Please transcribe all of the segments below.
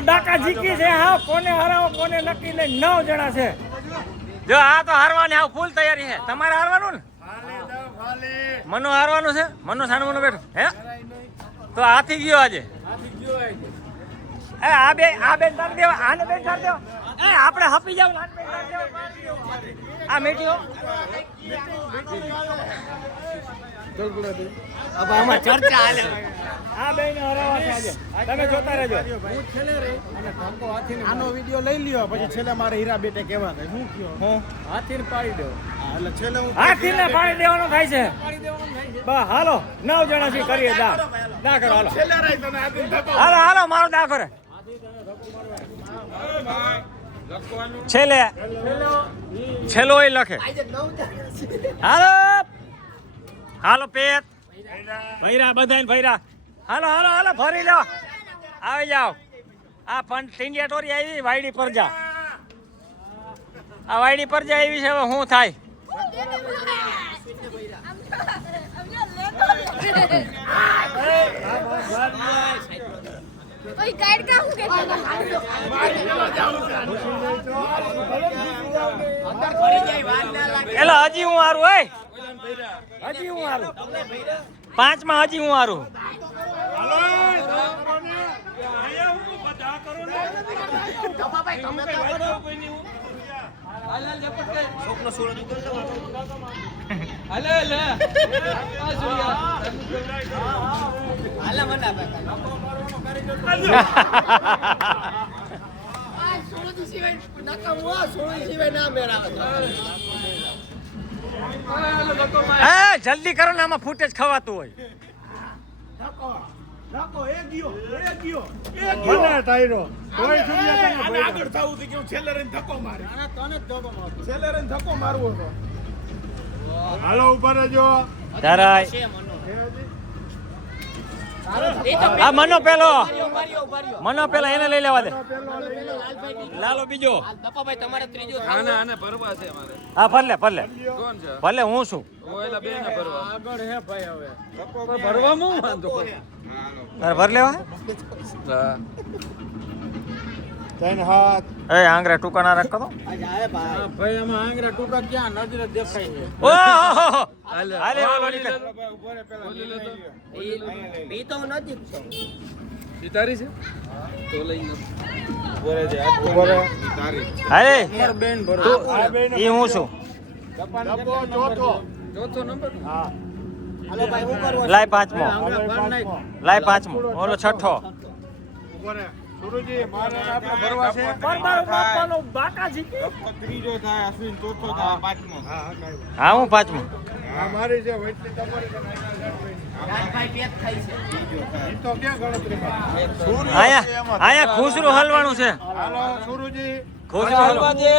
આજ ડાકા જીકી છે. હા, કોને હરાવો કોને નક્કી નહીં. 9 જણા છે. જો આ તો હારવાની હાવ ફૂલ તૈયારી છે. તમારે હારવાનું ને? મનો હારવાનું છે. મનો સાનો મનો બેઠો હે તો હાથી ગયો આજે. એ આ બે તાર દેવા આને બે તાર દેવા. એ આપણે હપી જાવ આ મેટીઓ अब આમાં ચર્ચા હાલે. આ બેને હરાવા છે આજે. તમે જોતા રહેજો. હું છેલ્લે રહી અને ધક્કો હાથીને આનો વિડિયો લઈ લ્યો પછી છેલ્લે મારે હીરા બેટે કહેવા થાય હું કયો હાથીને પાડી દેવો. એટલે છેલ્લે હું હાથીને પાડી દેવાનો થાય છે. બસ હાલો 9 જણા થી કરીએ દા કરો હાલો. છેલ્લે રહી તને હાથીને ધક્કો હાલો મારો દા કરે છેલ્લો એ લખે. હાલો પેટ ભૈરા બધાને ભૈરા. હાલો ભરી લો. આવી જાઓ. આ પણ ટીંડિયા ટોરી આવી વાયડી પર જા. આ વાયડી પર જા આવી છે. હવે શું થાય? ઓય ગાઈડ કા હું કેતો અંદર ફરી જાય વાર ના લાગે. એલા હજી હું હારું હે. હજી હું હારું. 5 માં હજી હું હારું. ભાઈ તમે તો સ્વપ્ન સુરત હાલે મના સોળજી સિવાય નકા હું સોળજી સિવાય ના મેળાવે. જલ્દી કરો ને આમાં ફૂટેજ ખવાતું હોય. નાકો એક ગયો મને ટાયરો કોઈ સુનિયા તને આગળ થાવું થી કે હું છેલ્લે રહીને ધક્કો મારે. આના તને જ ધક્કો મારતો. છેલ્લે રહીને ધક્કો મારવો હતો. હાલો ઉપર રહેજો. ધરાય આ મનો પેલો એને લઈ લેવા દે. લાલો બીજો. દપાભાઈ તમારે ત્રીજો આને ભરવા છે મારે. હા ભલે કોણ છે? ભલે હું છું. ઓયલા બે ને ભરવા. આગળ હે ભાઈ હવે ભરવામાં હું વાંધો. તારે ભર લેવા. હા. ત્રણ હાથ એ આંગરા ટૂંકા ના રાખો તો. ભાઈ આમાં આંગરા ટૂંકા ક્યાં નજરે દેખાય છે. ઓહો હાલે ઓલો નીકળ. ઈ તો નજીક છે. ઈ તારી છે તો લઈ લો. હાલે માર બેન ભરો. ઈ હું છું. ચોથો નંબર. હાલો ભાઈ હું કરવો લાય 5મો. આંગરા ભર નાખ. લાય 5મો. ઓલો 6થો. સુરુજી મારે આપણે ભરવા છે. ત્રીજો થાય અશ્વિન ચોથો થાય પાંચમો. હા હું 5મો. હા મારી છે વૈટલી તમારી છે. રાજભાઈ પેક થાય છે. ઈ તો ક્યાં ગણતરીમાં. આયા ખુસરું હલવાનું છે. હાલો સુરુજી ખુસરું હલવા દે.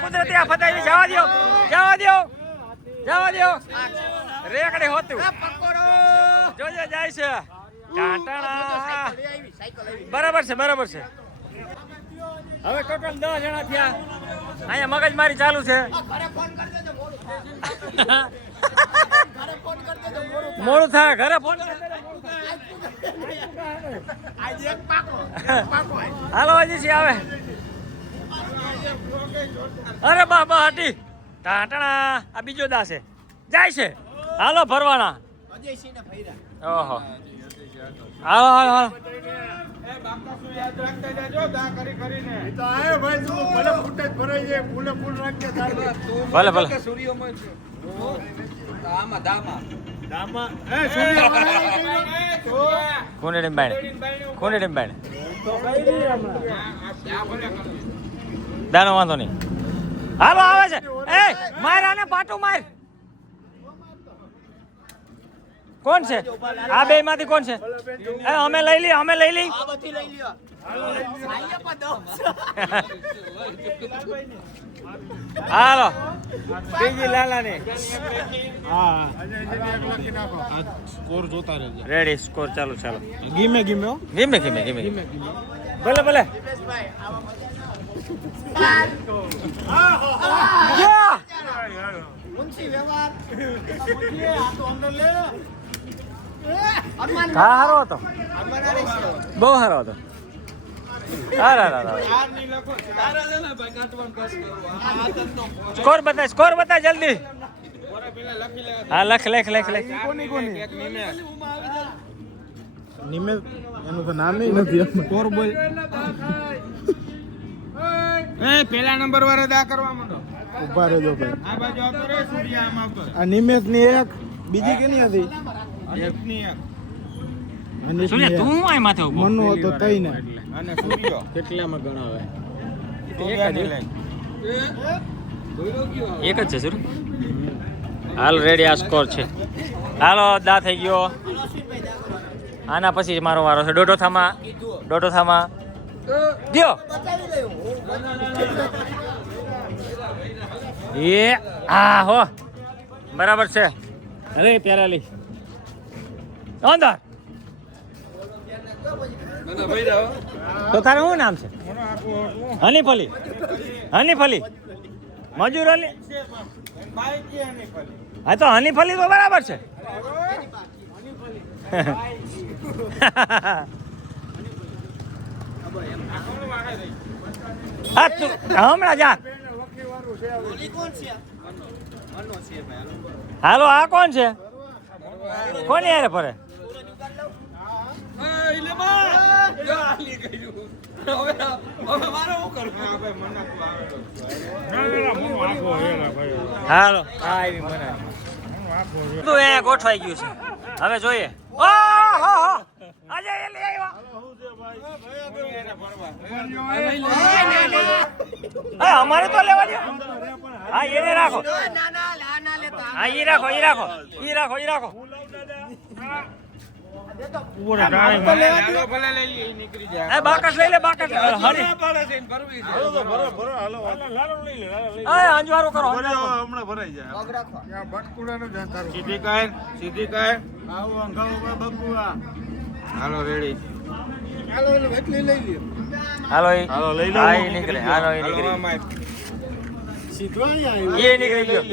કુદરતી આફત આવી. જવા દો રેકડે હોતું જોજે જાય છે. ટાટાણા. બરાબર છે હવે ટોટલ 10 જણા થયા. અહીંયા મગજમારી ચાલુ છે. મોડું થાય ઘરે ફોન હાલો હજી છે આવે. અરે બાબા હટી ટાટણા. આ બીજો દા છે જાય છે. હાલો ભરવાના. અજયસિંહ ને ભૈરા. ઓહો હાલો ઈ તો આયો ભાઈ તું ભલે ફૂટે જ ભરાઈ જાય ફૂલે ફૂલ રાખજે તારે. ભલે સૂર્યમાં છે. દામા દામા એ સૂર્ય ખૂંડી બાણ દાનો વાંધો નહીં. હાલો આવે છે. એ માર આને પાટું માર. કોણ છે આ બે માંથી કોણ છે? એ અમે લઈ લી આ બધી લઈ લ્યો. સાઈએ પણ દો. હાલો બીજી લાલાની હા અજય એક લખી નાખો. આ સ્કોર જોતા રહેજો. રેડી સ્કોર ચાલુ ગીમે ધીમે ભલે મુનશી વ્યવહાર. આ તો અંદર લે. હા સારો હતો, બહુ સારો હતો. સ્કોર બતા જલ્દી. હા લખ. નિમેશ એનું તો નામ નથી. સ્કોર બોલ. પેલા નંબર વાળા દા કરવા માંડો. ઉભા રહેજો ભાઈ. આ બાજુ આવતો રે સૂર્યા આમ આવતો. આ નિમેશ ની એક બીજી કેની હતી? એક ની એક. સુલે તું આય માથે ઉભો. મનો હતો તઈ ને. અને સૂર્યો કેટલામાં ગણાવે? એક જ છે સર. હાલ રેડી, આ સ્કોર છે. હાલો દા થઈ ગયો. આના પછી મારો વારો છે. દોઢો થામાં ગયો. એ આ હો બરાબર છે. અરે પ્યારાલી અંદર તો તારું શું નામ છે? હનીફલી મજૂર અલી. હા તો હનીફલી તો બરાબર છે. હમણાં જા. હાલો આ કોણ છે? કોની યારે ફરે? હાલો તું એ ગોઠવાઈ ગયું છે. હવે જોઈએ. અમારે તો લેવા દો. હા એને રાખો. હા ઈ રાખો. બાકસ લઈ લે. બાકસ અંજવારો કરો. હમણાં ભરાઈ જાય. સીધી કાય. હાલો રેડી. હાલો લઈ લો. એ નીકળે. સીધો એ નીકળી ગયો.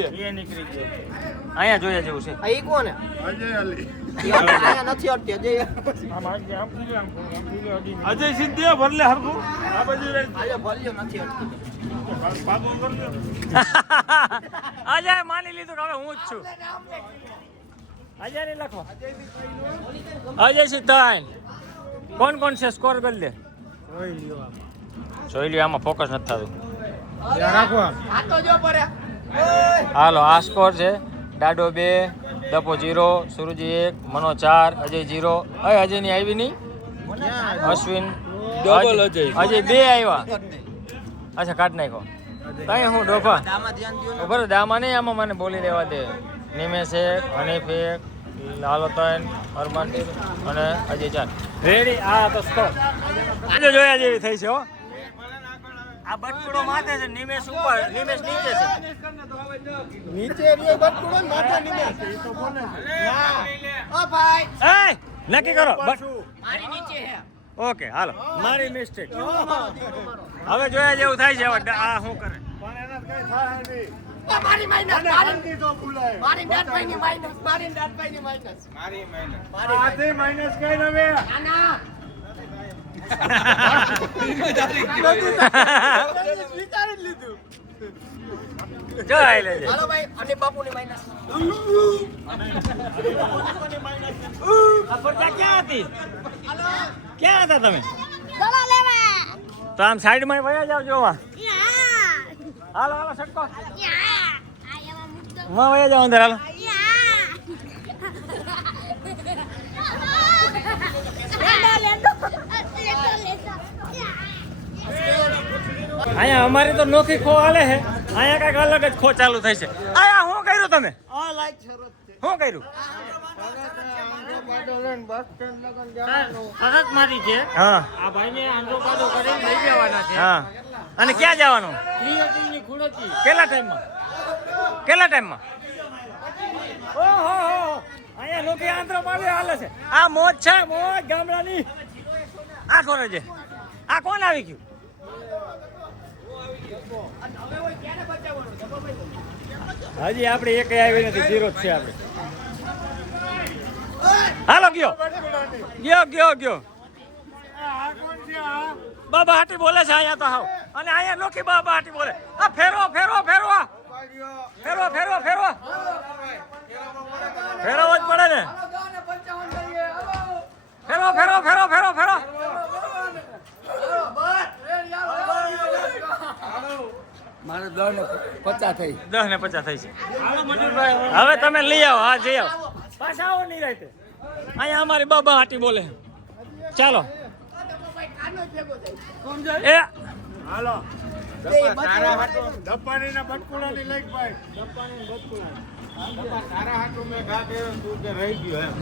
અહીંયા જોયા જેવું છે. અજય સિદ્ધિ ભરલે હરખું. આ બાજુ અજય માની લીધું કે હવે હું જ છું. અજય ને લખો. અજય સિદ્ધાન કોણ છે? સ્કોર કરી દે. જોઈ લ્યો. આમાં ફોકસ નથી થતું. હાલો આ સ્કોર છે. ડાડો 2, ડપો 0, સુરજી 1, મનો 4, અજય 0. અજય ની આવી નહીં. અશ્વિન અજય 2 આવ્યા. અચ્છા કાઢ નાખો. કઈ હું ડોફા બરાબર. દામાં નહીં, આમાં મને બોલી દેવા દે. નિમેશ 1, હનીફ 1, લાલો 3, અરમાન અને અજય 4. રેડી. આ તો સ્કોર આજે જોયા જેવી થઈ છે. હો આ બટકુડો માથે છે. નિમેશ ઉપર, નિમેશ નીચે છે. નક્કી કરો. ઓકે હાલો. મારી મિસ્ટેક. હવે જોયા જેવું થાય છે. આ શું કરે? જોઈ લેજે. હાલો ભાઈ, અને બાપુની માઈનસ. આ પડતા ક્યાં હતી? ક્યાં હતા તમે? દવા લેવા. તો આમ સાઈડમાં વયા જાવ જોવા. હાલો સટકો. માં વયા જાવ અંદર. હાલો અહીંયા અમારી તો નોખી ખો હાલે છે. અહીંયા કઈક અલગ જ ખો ચાલુ થાય છે. અહીંયા શું કર્યું તમે? શું કર્યું? સરસ મારી છે. હા આ ભાઈને આંધો પાડો કરીને લઈ જવાના છે. હા. અને ક્યાં જવાનું? ક્રિએટિવની ખુડકી. કેટલા ટાઈમમાં? ઓહો અહીંયા નોખી આંતરો પાડે હાલે છે. આ મોજ છે, મોજ ગામડાની. આ કોને છે? આ કોણ આવી ગયું? હજી આપણે એક આવી નથી. 0 જ છે આપણે. હાલો ગયો ગયો ગયો આ કોણ છે આ બાબા હાટી બોલે છે અહીંયા તો હાવ અને અહીંયા નોખી બાબા હાટી બોલે આ ફેરવો ફેરવો ફેરવો ફેરવો ફેરવો ફેરવો ફેરવો જ પડે ને ફેરવો ફેરવો ફેરવો ફેરવો ફેરવો મારે 10 ને 50 થઈ 10 ને 50 થઈ છે હવે તમે લઈ આવો હા જઈ આવો પાછા આવો નહીં રાતે અહીંયા અમારી બાબા હાટી બોલે ચાલો એ હાલો દપાની ના બટકુડાની લઈ ભાઈ તારા હાટું મેં ઘા કર્યો તું કે રહી ગયો એમ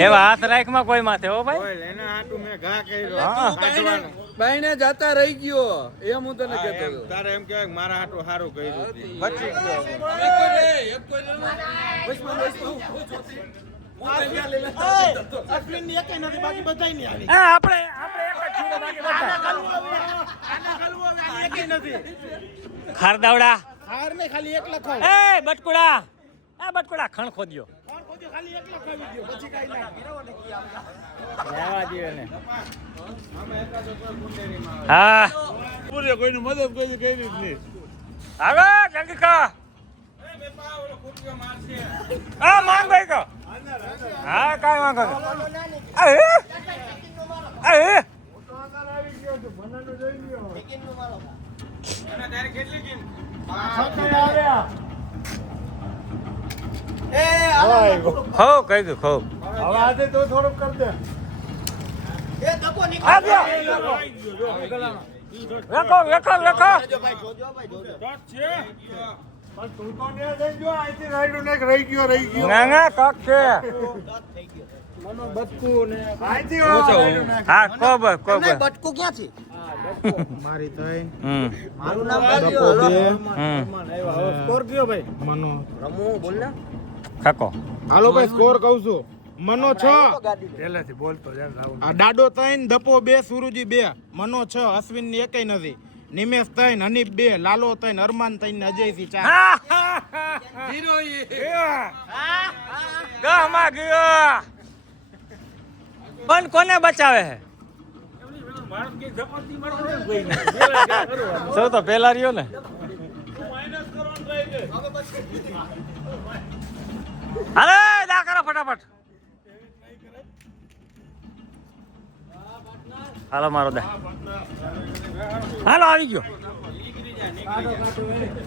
એવા હાથ રાખમાં કોઈ માથે હો ભાઈ ઓય એના હાટું મેં ઘા કર્યો હા. કાઢવાનો. બાઈને જાતા રહી ગયો એમ હું તને હા, કહેતો એમ હતો તારે એમ કહેવાય કે મારા હાટું સારું કર્યું છે. બચી ગયો હા આપણે એક જ છૂટો બાકી બધા ખારદાવડા હાર ને ખાલી એક લખાવ એ બટકુડા એ બટકુડા ખણ ખોદ્યો ખાલી એક લખાવી દો પછી કાઈ ના લેવા દે ને હા પૂરે કોઈની મદદ કોઈ કરી જ નહીં હવે જલ્દી ખા હા માંગ ભાઈ કો હા કાઈ માંગો એ આવી ગયો છે બનાનો જોઈ લ્યો અને તારે કેટલી કિંમત સત્તર આવ્યા ખો કહી દઉં ખો હવે આજે તો થોડુંક કર દે આ ગયો વેખો વેખો વેખો પણ તું તો ન્યા જઈ ગયો અહીંથી રાઈડું ને રહી ગયો ના ના કક છે અહીંથી રાઈડું નાખ. હા કો બસ કો બસ બટકું ક્યાં છે મારી તઈ મારું નામ ડબ્બો બે સ્કોર્પિયો ભાઈ મનો રમુ બોલ ને ખાકો હાલો ભાઈ સ્કોર કહું છું મનો 6 પહેલેથી બોલતો યાર રાહુલ આ ડાડો 3 ધપો 2 સુરુજી 2 મનો 6 અશ્વિન ની એકેય નથી નિમેશ 3 હનીફ 2 લાલો 3 અરમાન 3 ને અજય થી 4 ગહમાં ગયો પણ કોને બચાવે છે સૌ તો પેલા રહ્યો ને અરે દા કરો ફટાફટ હાલો મારો દા હાલો આવી ગયો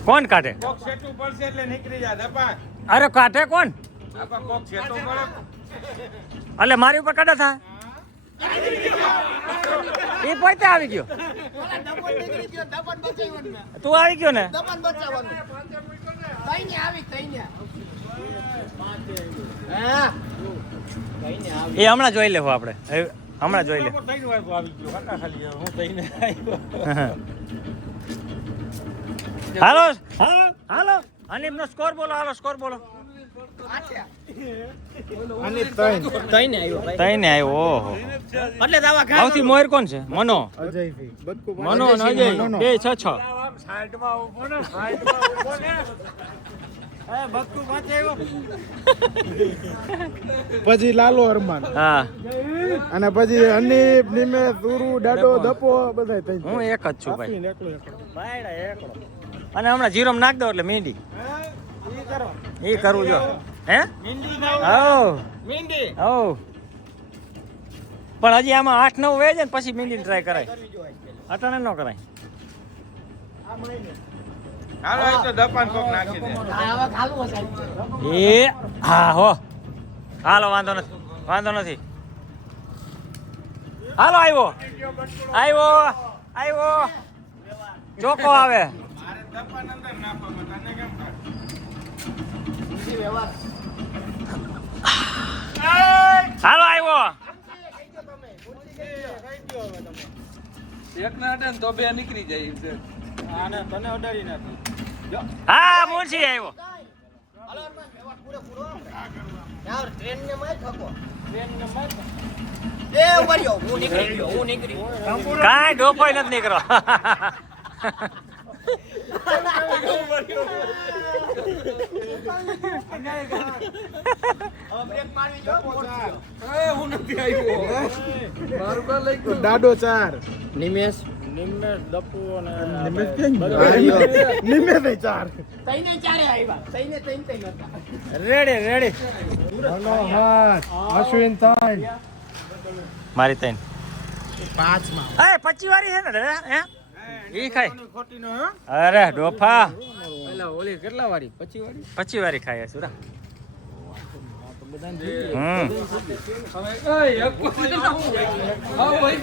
કોણ કાઢે કોક સેટું પડશે એટલે નીકળી જા ધપા અરે કાઢે કોણ આપા કોક સેટું પડે એટલે મારી ઉપર કાઢે થાય એ પોતે આવી ગયો તું આવી ગયો ને એ હમણાં જોઈ લેવું આપણે હમણાં જોઈ લે હાલો હાલો હાલો અનિમ નો સ્કોર બોલો હાલો સ્કોર બોલો અને 3 કઈને આવ્યો ભાઈ તઈ ને આવ્યો ઓહો એટલે દાવા સૌથી મોર કોણ છે મનો અજય થી બદકુ મનો અને અજય બે 6-6 સાઈડમાં ઊભો ને સાઈડમાં ઊભો ને પછી લાલો અરમાન હા અને પછી હનીફ નિમેશ સુરુ ડાડો ધપો બધાય થઈ હું એક જ છું ભાઈ અને હમણાં જીરોમ નાખ દો એટલે મીંડી એ કરવું જો હે હો પણ હજી આમાં 8-9 વેજ ને પછી મીંડી ટ્રાય કરાય અટાણે ન કરાય હાલો એ તો ધપાન કોક નાખી દે એ હા હો હાલો વાંધો નથી હાલો આવ્યો ચોખ્ખો આવે મારે ધપાન અંદર નાખવામાં તને કેમ થાય હાલો આવ્યો એક ના હટે ને તો બે નીકળી જાય છે આને તને અડાડી નાખી હા મુનશી આવ્યો હું નીકળી ગયો કાંઈ ડોફોય નથી નીકળો હું નથી આવ્યો મારું કા લઈ ગયો દાડો 4 નિમેશ નિમેશ દપુ અને નિમેશ કેમ નિમેશ 4 તઈને ચારે આવ્યા તઈને તઈને તઈને હતા રેડી મનોહર અશ્વિન તાન મારી તૈન 5 માં એ 25 વાળી છે ને હે ઈ ખાય ખોટી નો હો અરે ડોફા પેલા ઓલી કેટલા વાળી 25 વાળી 25 વાળી ખાય સુરા હવે એક કોઈ ના હું હા ભાઈ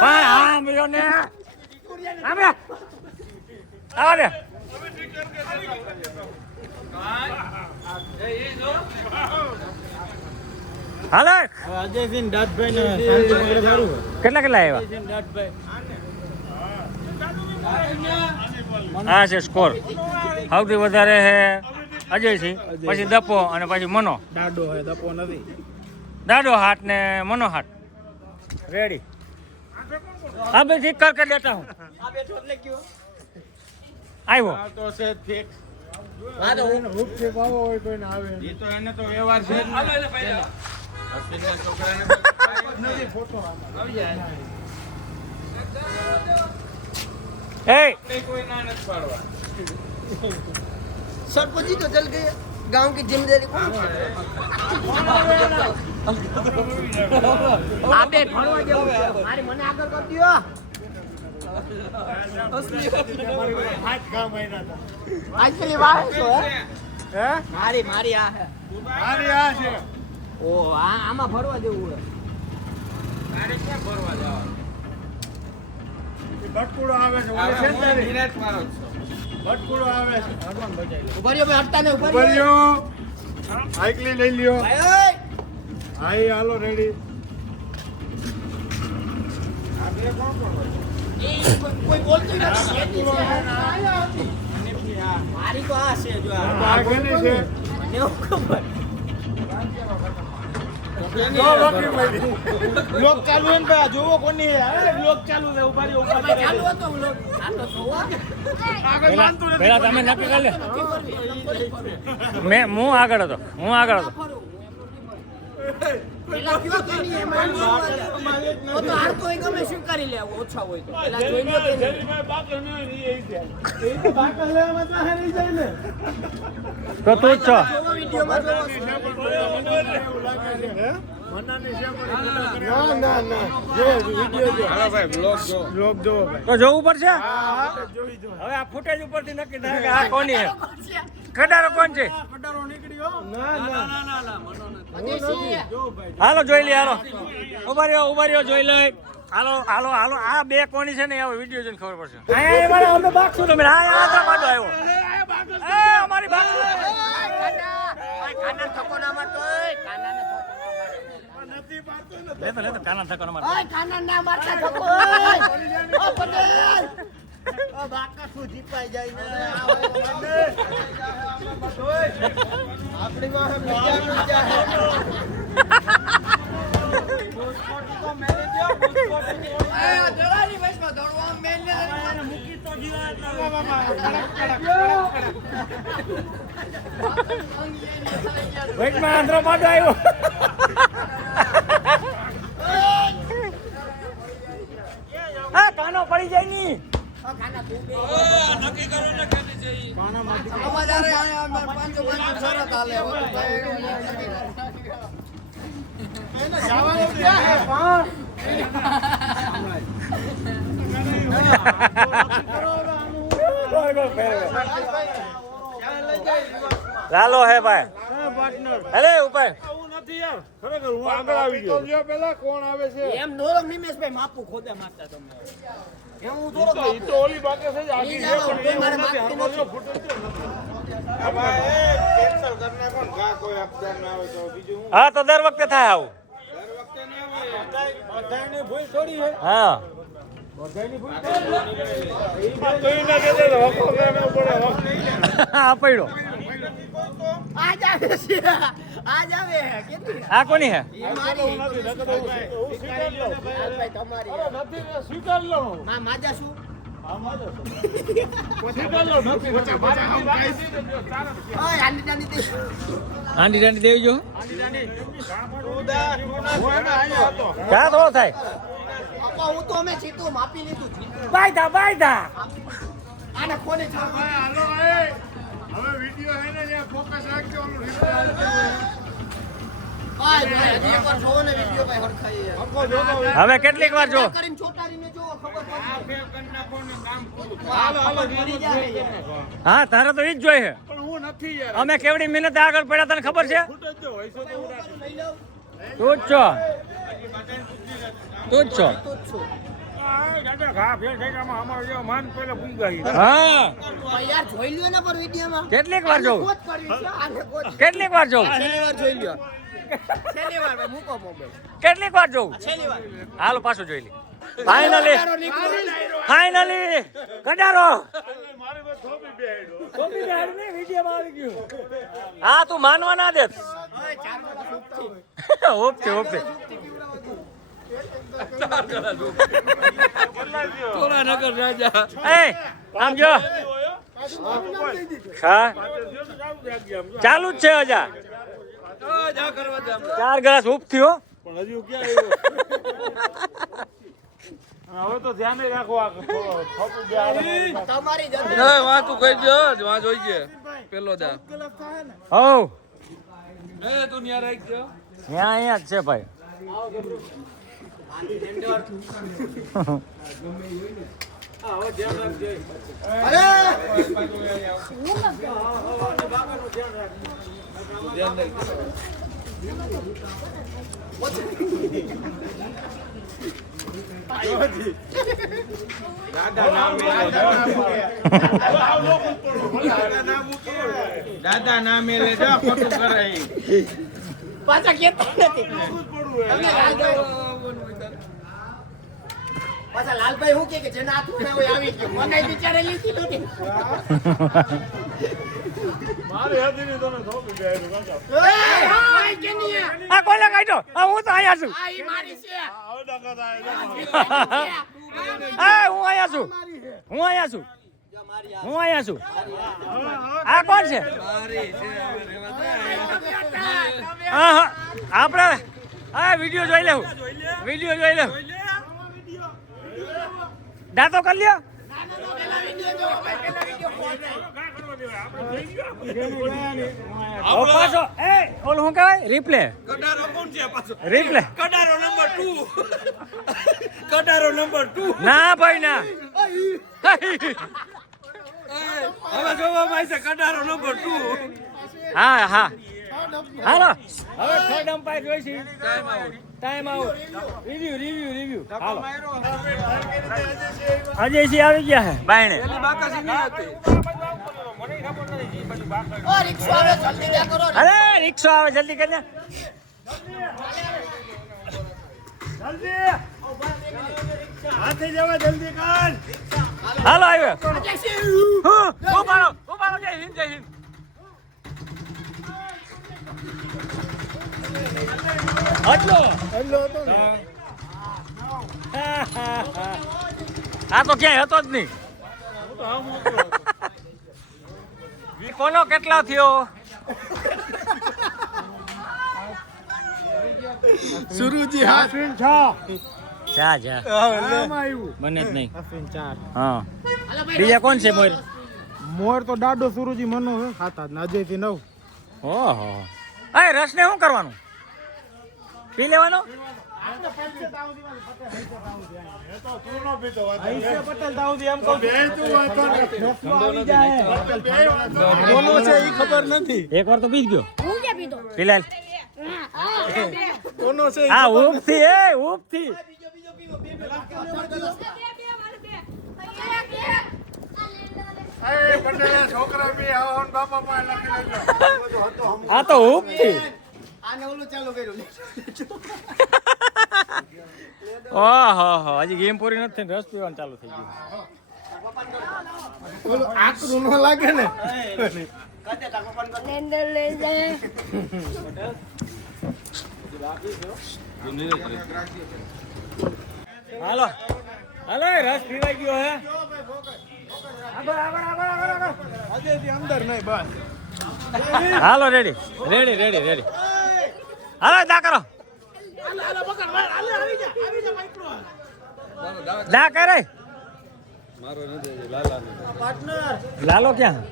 હા મ્યો ને આમે આને હાલો અજયસિંહ દાદભાઈ ને શાંતિ નગર સારું કેટલા આવ્યા આ છે સ્કોર સૌથી વધારે છે અજયસિંહ પછી દપો અને પછી મનો દાડો હે દપો નથી દાડો હાથ ને મનો હાથ રેડી આ બે ઠીક કર લેતા હું આવ્યો આ તો છે ફિક્સ આ તો હું રૂપ થી પાવો હોય કોઈ ના આવે એ તો એને તો વ્યવહાર છે જ ને. અશ્વિનના છોકરાને તો નથી ફોટો આવી જાય એ કોઈ ના નથી પાડવા सरपंच जी तो चल गए गांव की जिम्मेदारी कौन आपे भणवा जेવું છે મારી મને આગળ કરી દયો હાથ કામ આવ્યા હતા. આજ પેલી વાહ છો હે મારી આ હે મારી આ છે ઓ આમાં ભરવા જેવું છે તારે ક્યાં ભરવા જવાનું બટકુડો આવે છે ઓલી છે ને તારી? નિરાત મારો જ છો બટકુડો આવે છે હનુમાન બજાઈ ઉભા રહ્યો ભાઈ હટતા ને ઉભા ઉભા રહ્યો રહ્યો. આઈકલી લઈ લ્યો ભાઈ ઓય હા એ હાલો રેડી આ બે કોણ કોણ હોય એ કોઈ બોલતું નથી એની છે મારી તો આ છે જો આ કેની છે મને ખબર જો બાકી મળી લોક ચાલુ હે ને ભાઈ જોવો કોની હે લોક ચાલુ છે ઉભા રહ્યો ઉભા ભાઈ ચાલુ હતો હું લોક ચાલો તો આગળ માનતું નથી પેલા તમે નક્કી કરી લે હું આગળ હતો પેલા કયો કે નહીં એમાં તો હારતો હોય ગમે સ્વીકારી લે ઓછા હોય તો પેલા જોઈ લો કે નહીં. તો બાકસ લેવામાં તો હારી જાય ને તો તું જ છો જોવો વિડીયોમાં જોવો એવું લાગે છે મનાની છે પણ ના જો વિડિયો જો હાલો ભાઈ બ્લોગ જો ભાઈ તો જોવું પડશે હા જોઈ જો હવે આ ફૂટેજ ઉપરથી નક્કી થાય કે આ કોની છે કડારો કોણ છે ના જો ભાઈ હાલો જોઈ લે હાલો ઉભા રહ્યો જોઈ લે હાલો આ બે કોની છે ને હવે વિડીયો જોઈને ખબર પડશે અહીંયા મારે અમે બાકસું તમે આ માંડો આવ્યો એ અમારી બાકસું કાના થકો ના મારતો ઓય કાનાને લેતો કાના થકો મારે ઓય કાના ના મારતા થકો ઓય ઓ પટેલ ઓ બાકા સુધી પાઈ જાય ને આપણી પાસે બીજા હે એ દોડાની બસમાં દોડવા મેલ ને મૂકી તો વેટમાં આંધ્રો માંડો આવ્યો હા કાનો પડી જાય ની અમારે આયા પાંચો શરત હાલે લાલો હે ભાઈ અરે ઉપર નથી યાર ખરેખર હું આગળ આવી તો લ્યો પેલા કોણ આવે છે એમ નોરો નિમેશભાઈ માપુ ખોદે મારતા તમને એમ હું થોડો ઈ તો ઓલી બાકે છે જ આગી છે પણ તો મારે માપતી નથી આ ભાઈ કેન્સલ કરી નાખો ને ગા કોઈ અપદાન ના આવે તો બીજું હું હા તો દર વખતે થાય આવું દર વખતે નહીં આવે બધાની ભૂલ થોડી હે હા બધાની ભૂલ આ પડ્યો આ જ આવે છે આજ આવે કેટલી આ કોની હે ઈ મારી લાલભાઈ તમારી માં માજા શું ઓય આંડી દાંડી દે આંડી દાંડી દેવી જો ક્યાં થોડો થાય અપા હું તો અમે જીતું માપી લીધું બાયદા આને કોને હાલો એ હવે વિડિયો હે ને ત્યાં ફોકસ રાખજો ઓલું રિપ્લે આવશે આય ભાઈ હજી એકવાર જોવો ને વિડિયો ભાઈ હરખાઈ હવે કેટલીક વાર જો કરીને ચોટાડીને જોવો ખબર પડે હાલો મરી જાય હા તારે તો ઈ જ જોઈએ પણ હું નથી યાર અમે કેવડી મહેનત આગળ પડ્યા તને ખબર છે ફૂટ જ હોય છે તો તું જ છો ગાડા ઘા ફેર ઠેકામાં અમારો જેવો માન પેલા પૂંગાઈ હા યાર જોઈ લ્યો ને પર વિડિયોમાં કેટલીક વાર જોઉં કોચ કર્યું છે આને કોચ કેટલીક વાર જોઉં છેલ્લી વાર જોઈ લ્યો છેલ્લી વાર ભાઈ મૂકો મોબાઈલ કેટલીક વાર જોઉં છેલ્લી વાર હાલો પાછું જોઈ લે ફાઇનલી કડારો હા તું માનવા ના દે ઓપતે એ આમ જો હા ચાલુ જ છે હજા 4 ગ્લાસ ઉપ થયો પણ હજુ ક્યાં આવ્યો હવે તો ધ્યાન રાખો આ તમારી જતી તું કઈ જો વાં જોઈ છે પેલો દા હો તું ન્યા રાખજો ત્યાં અહીંયા જ છે ભાઈ દાદા ના મેલે જો ખોટું કરાય પાછા કેતા નથી પાછા લાલભાઈ હું કે જેના હાથમાં ના હોય આવી ગયો મને બિચારે લીધી નથી મારે હતી ને તને થોપી બેહાડ્યું કાકા ઓય કે નહીં આ કોને કાઢ્યો આ હું તો અહીંયા છું આ ઈ મારી છે હવે ડકા થાય આ હું અહીંયા છું આ કોણ છે હા હા આપણે આ વિડિયો જોઈ લેવું દાંતો કરી લ્યો પાછો એ ઓલું શું કહેવાય રિપ્લે કડારો કોણ છે પાછો રિપ્લે કડારો નંબર 2 કડારો નંબર 2 ના ભાઈ ના હવે જોવા ભાઈ છે કડારો નંબર 2 હા હાલો હવે થર્ડ અમ્પાયર જોઈ છે ટાઈમ આઉટ રિવ્યુ હાલો અજયસિંહ આવી ગયા હે બાયણે પેલી બાકાસી નહીં હતી ઓ રિક્ષા આવે જલ્દી જા કરો અરે રિક્ષા આવે જલ્દી કરને જલ્દી હાથે જવા જલ્દી કર હાલો આવ્યો ઉપાડો જય હિન્દ આટલો આ તો ક્યાંય હતો જ નહીં કોનો કેટલા થયો સુરુજી હા જા બને જ નહીં હા બીજા કોણ છે મોર મોર તો દાડો સુરુજી મનો હે 7 અજય થી 9 ઓહો એ રસને શું કરવાનું પી લેવાનો પટેલ દાઉદી એમ કહું બે તું વાંધો નથી કોનો છે ઈ ખબર નથી એક વાર તો પી જ ગયો હું ક્યાં પીધો પીલાલ કોનો છે હા ઉપથી ઉપથી એ પટેલ છોકરા બી આવન બાપા પાસે લખી લેજો આ તો ઉપથી આને ઓલું ચાલુ કર્યું ઓહો હજી ગેમ પૂરી નથી થઈ, રસ પીવાનું ચાલુ થઈ ગયું. ઓલું આકરું ન લાગે ને અંદર લઈ જાય હાલો હાલો એ રસ પીવાઈ ગયો હે અંદર નહીં બસ હાલો રેડી રેડી રેડી રેડી હાલો દા કરો દા કરે લાલો ક્યાં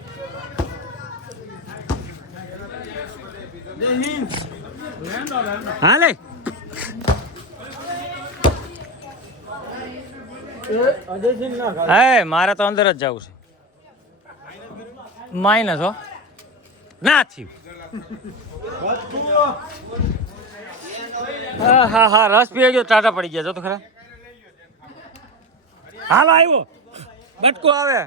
હાલે હે મારે તો અંદર જ જવું છે માઇનસ હો ના થયું હા હા રસ પી ગયો ટાટા પડી ગયા જો તો ખરા હાલો આવ્યો બટકો આવે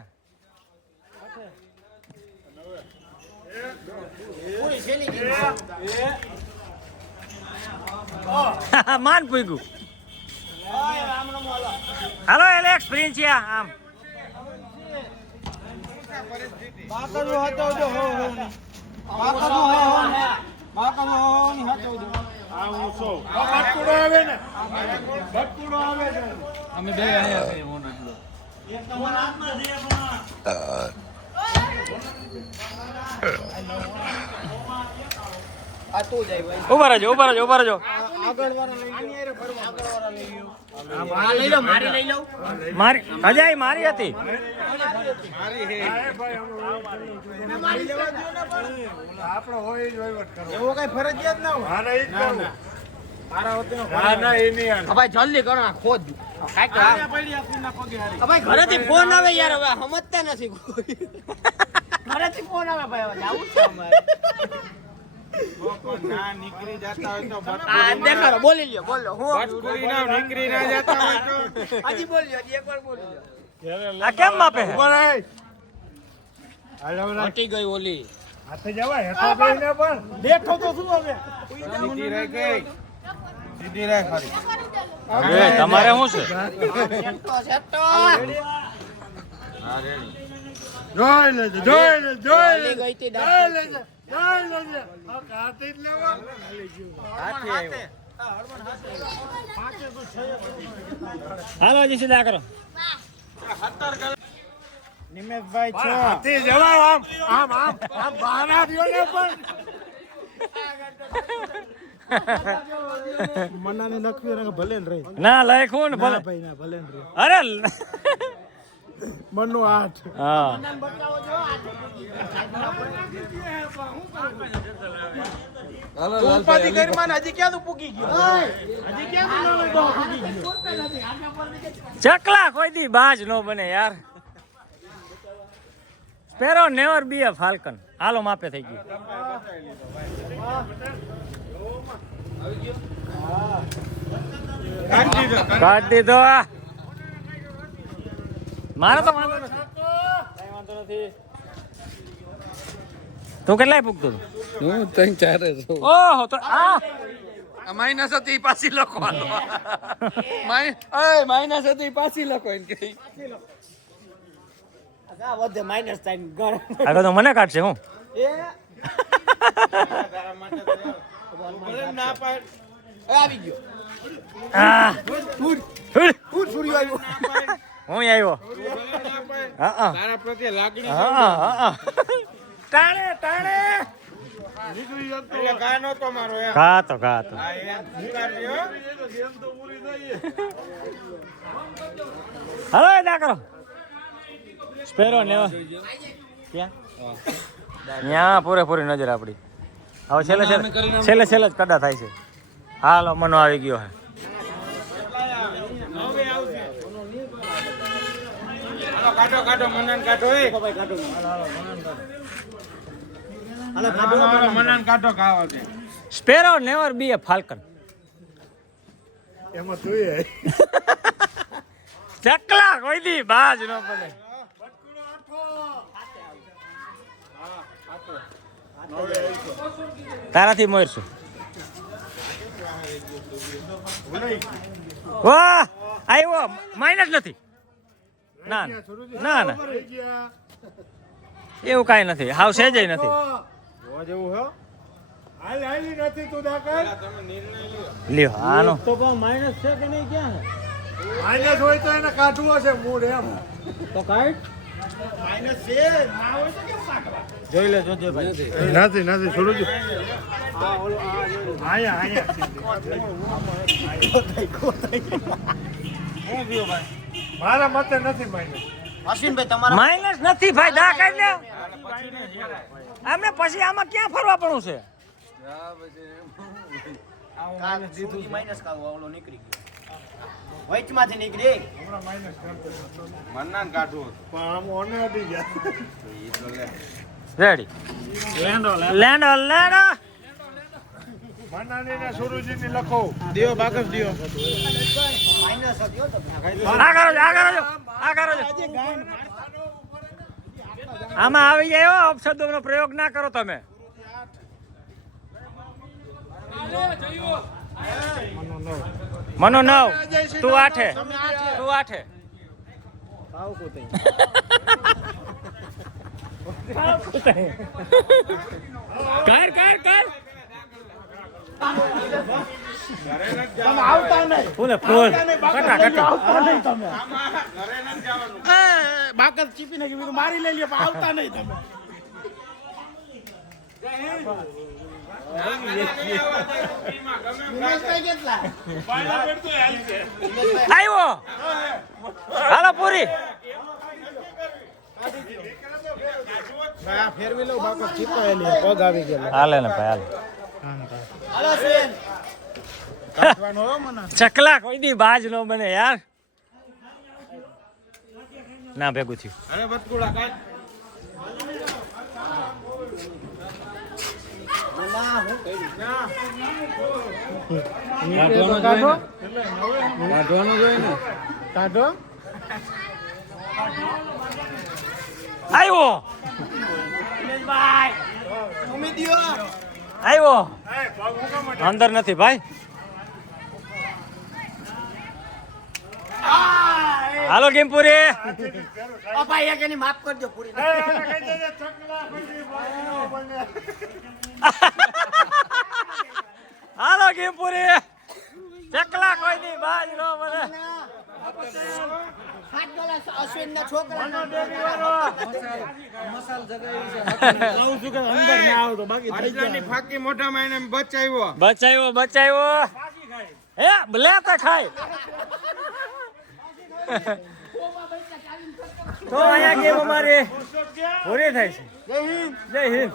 માન પૂગ્યું હાલો એટલે એક્સપિરિયન્સ છે આમ ભટકુડો આવે ને ભટકુડો આવે છે અમે બે ઉભા રહેજો ઉભા રહેજો ઉભા રહેજો લઈ લો મારી લઈ લઉં મારી અજય મારી હતી આપણે હોય જ વહીવટ કરો એવો કઈ ફરજિયાત ના હોય મારે ઈ જ કરવું. મારા વતી ના એ નહીં હાલે. ભાઈ જલ્દી કરો ના ખોદ કાંઈક ભાઈ ઘરેથી ફોન આવે યાર હવે સમજતા નથી કોઈ ઘરેથી ફોન આવે ભાઈ હવે જાવું છે અમારે ના નીકળી જતા હોય તો આ દેખાડો બોલી લ્યો બોલો હું ભટકુડી ના નીકળી ના જતા હોય તો હજી બોલી લ્યો હજી એકવાર બોલી લ્યો આ કેમ માપે છે? ઉભો રહે. હાલો હવે હટી ગઈ ઓલી હાથે જવાય હેઠો બેહીને પણ બેઠો તો શું હવે સીધી રહી ગઈ સીધી રહી ખરી હવે તમારે શું છે સેટો સેટો જોઈ લેજે જોઈ લેજે જોઈ ઓલી લેજે ગઈ તી જોઈ ડાકી. લેજે જોઈ લેજે ઓકે હાથી જ લેવા હાલો હજી સીધા કરો નિમેશભાઈ છો હાથી જવાય આમ આમ આમ આમ બહાર આવ્યો ને પણ મનાની લખવી રંગ ભલે ને રહી ના લખું ને ભલે ભાઈ ના ભલે ને રહી અરે મનનો આઠ હા ઉપાધિ કરી માં હજી ક્યાં તું પૂકી ગયો હજી ક્યાં તું પૂકી ગયો ચકલા કોઈ દી બાજ નો બને યાર sparrow never be a falcon હાલો માપે થઈ ગયું કાઢ દીધો મારે તો વાંધો નથી કઈ વાંધો નથી તું કેટલાય પૂગતું હતું હું ત્રણ ચાર જ ઓહો તો આ માઇનસ હતી પાછી લખો માઇનસ હતી પાછી લખો એમ કે આ વધે માઈનસ ટાઈમ ગણ આગળ તો મને કાઢશે હું ભલે ના પાડ આવી ગયો આ હું છોડ્યો આવ્યો હું આવ્યો હા હા તારા પ્રત્યે લાગણી હા હા ટાણે ટાણે એટલે ગાનો તો મારો એમ ઘાતો ઘાતો આ એમ ભૂકાડ્યો. હાલો એ ના કરો સ્પેરો ને ક્યાં ત્યાં પૂરેપૂરી નજર આપણી હવે છેલ્લે છેલ્લે છેલ્લે જ કડા થાય છે હાલો મનો આવી ગયો હે હવે આવશે હાલો કાઢો કાઢો મનાન કાઢો એ હાલો મનાન કાઢો ખાવા છે sparrow never be a Falcone એમાં જોઈએ ચકલા કોઈ દી બાજ ન બને તારાથી મોરશું વાહ આવ્યો માઇનસ નથી ના ના ના ના થઈ ગયા એવું કાંઈ નથી હાવ સહેજય નથી જોવા જેવું હો હાલ હાલી નથી તું દાખલ તમે નિર્ણય લ્યો લ્યો આનો તો પણ માઇનસ છે કે નહીં ક્યાં માઇનસ હોય તો એને કાઢવો છે મૂળ એમ તો કાઈટ માઇનસ છે ના હોય તો કેમ કાઢવા જોઈ લે જોજે ભાઈ નથી નથી છોડું આયા આયા મારા મતે નથી માઇનસ અશ્વિનભાઈ તમારા માઇનસ નથી ભાઈ દા કાઢ લે આમને પછી આમાં ક્યાં ફરવા પડું છે માઇનસ કાઢવો ઓલો નીકળી ગયો વચમાંથી નીકળી મન્નાન કાઢવું પણ આમ ઓને અડી ગયા રેડી લેન્ડો લેન્ડો મનાની ને સુરુજીની લખો દિયો બાકસ દિયો માઇનસ હતો તો આ કરો છો, આ કરો છો, આ કરો છો. આમાં આવી જાય હો, અપશબ્દોનો પ્રયોગ ના કરો તમે મનો નવ તું આઠે તું આઠે કર કર કર ફૂલે ફૂલ કટા કટા બાકસ ચીપી નાખી મારી લઈ લે પણ આવતા નહીં તમે આવ્યો હાલો પૂરી ફેરવી લઉં બાકસ ચીપાયેલી પગ આવી ગયેલા હાલે ને ભાઈ હાલો અશ્વિન હાલે ચકલા કોઈ દી બાજ નો બને યાર ના ભેગું થયું અરે બતકુડા કાઢ ના હું કહી કાઢવાનું જોઈએ ને કાઢો આવ્યો તમે દિયો આવ્યો અંદર નથી ભાઈ હાલો ગેમપુરી ઓ ભાઈ એક એની માફ કરજો પૂરી હાલો ગેમપુરી ચકલા કોઈ દી બાજ નો બને અશ્વિન ના છોકરા અંદર ના આવતો બાકી અજલાની ફાકી મોઢામાં એને બચાવ્યો બચાવ્યો બચાવ્યો હે લે તો ખાય તો અહીંયા ગેમ અમારી પૂરી થાય છે જય હિન્દ જય હિન્દ